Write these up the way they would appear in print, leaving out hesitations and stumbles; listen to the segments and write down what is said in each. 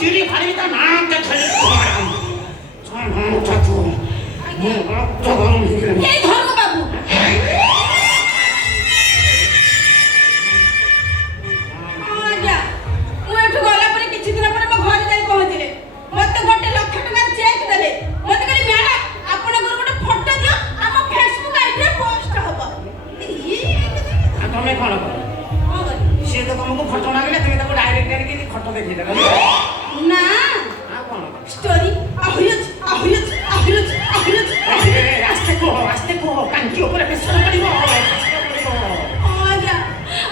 ତିରି ଫାଳିବି ତା ନାଁଟା ଖାଲି ଧର୍ମ ବାବୁ ଆଜ୍ଞା ମୁଁ ଏଠୁ ଗଲା ପରେ କିଛି ଦିନ ପରେ ମୋ ଘରେ ଯାଇ ପହଞ୍ଚିଲେ ମତେ 1 ଲକ୍ଷ ଟଙ୍କାର ଚେକ୍ ଦେଲେ ମତେ କହିଲେ ମ୍ୟାଡାମ ଆପଣଙ୍କର ଗୋଟେ ଫଟୋ ଦିଅ ଆମ ଫେସବୁକ୍ ଆଇଡିରେ ପୋଷ୍ଟ ହବ ତମେ କଣ କର ସିଏ ତ ତମକୁ ଫଟୋ ମାଗିଲେ ତମେ ତାକୁ ଡାଇରେକ୍ଟ ଆଣିକି ଫଟୋ ଦେଖେଇଦେଲ ନା ଆଉ କଣ ଷ୍ଟୋରି ଆହୁରି ଅଛି ଆହୁରି ଅଛି ଆହୁରି ଅଛି ଆହୁରି ଅଛି ଆସ୍ତେ କୁହ କାଞ୍ଚି ଉପରେ ପ୍ରେସର ପଡ଼ିବ ଆଜ୍ଞା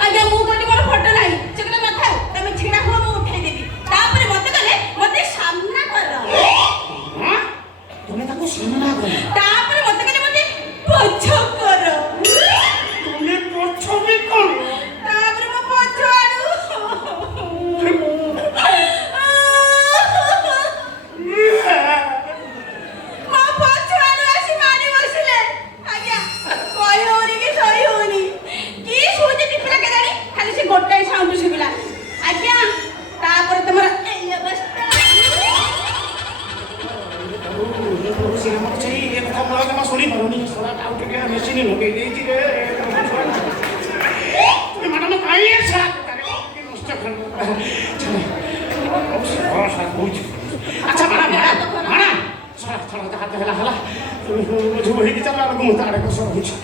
ଆଜ୍ଞା ମୁଁ କହିଲି ମୋର ଫଟୋ ନାହିଁ ସେ କହିଲେ ନଥାଉ ତମେ ଛିଡ଼ା ହୁଅ ମୁଁ ଉଠେଇଦେବି ତାପରେ ମତେ କହିଲେ ମତେ ସାମ୍ନା କର ତମେ ତାକୁ ସାମ୍ନା କର ତାପରେ ମତେ କହିଲେ ମତେ ପଛ କର ତମେ ପଛ ବି କର ତାପରେ ମୋ ପଛ ଆଡୁ ମୋ ପଛ ଆଡୁ ଆସି ମାରି ବସିଲେ ଆଜ୍ଞା କହି ହଉନି କି ସହି ହଉନି କି ଶୁଉଛି ଟିପିଲା କେଜାଣି ଖାଲି ସେ ଗୋଟାଏ ସାଉଣ୍ଡ ଶୁଭିଲା ଆଜ୍ଞା ତାପରେ ତମର ଏଇ ଅବସ୍ଥା ଶୁଣି ପାରୁନି ଆଉ ଟିକେ ମେସିନ୍ ଲଗେଇ ଦେଇଛି ରେ ମ୍ୟାଡ଼ାମ କାହିଁ ନଷ୍ଟ ଆଚ୍ଛା ମ୍ୟାଡ଼ାମ ହାତ ହେଲା ଝୁବ ହେଇକି ଚାଲ ମୁଁ ତା ଆଡ଼େ କଷ ରହୁଛି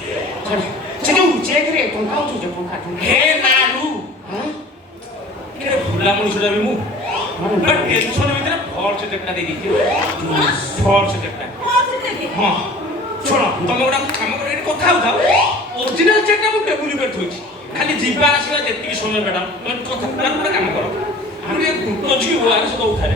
ସେ ଯୋଉ ଚେକ୍ରେ ଟଙ୍କା ହେଉଛି ଯୋଉ ଟଙ୍କା ହେ ନାରୁ ଭୁଲା ମଣିଷଟା ବି ମୁଁ ଟେନସନ ଭିତରେ ଫଲ୍ସ ଚେକଟା ଦେଇଦେଇଛି ଫଲ୍ସ ଚେକଟା ହଁ ଶୁଣ ତମେ ଗୋଟେ କାମ କର ଏଠି କଥା ହଉଥାଉ ଅରିଜିନାଲ ଚେକଟା ମୁଁ ଟେବୁଲ ଉପରେ ଥୋଇଛି ଖାଲି ଯିବା ଆସିବା ଯେତିକି ସମୟ ମ୍ୟାଡ଼ାମ ତମେ କଥା ଗୋଟେ କାମ କର ଆମେ ଟିକେ ଝିଅ ଆରେ ସେ ଦଉଥାଏ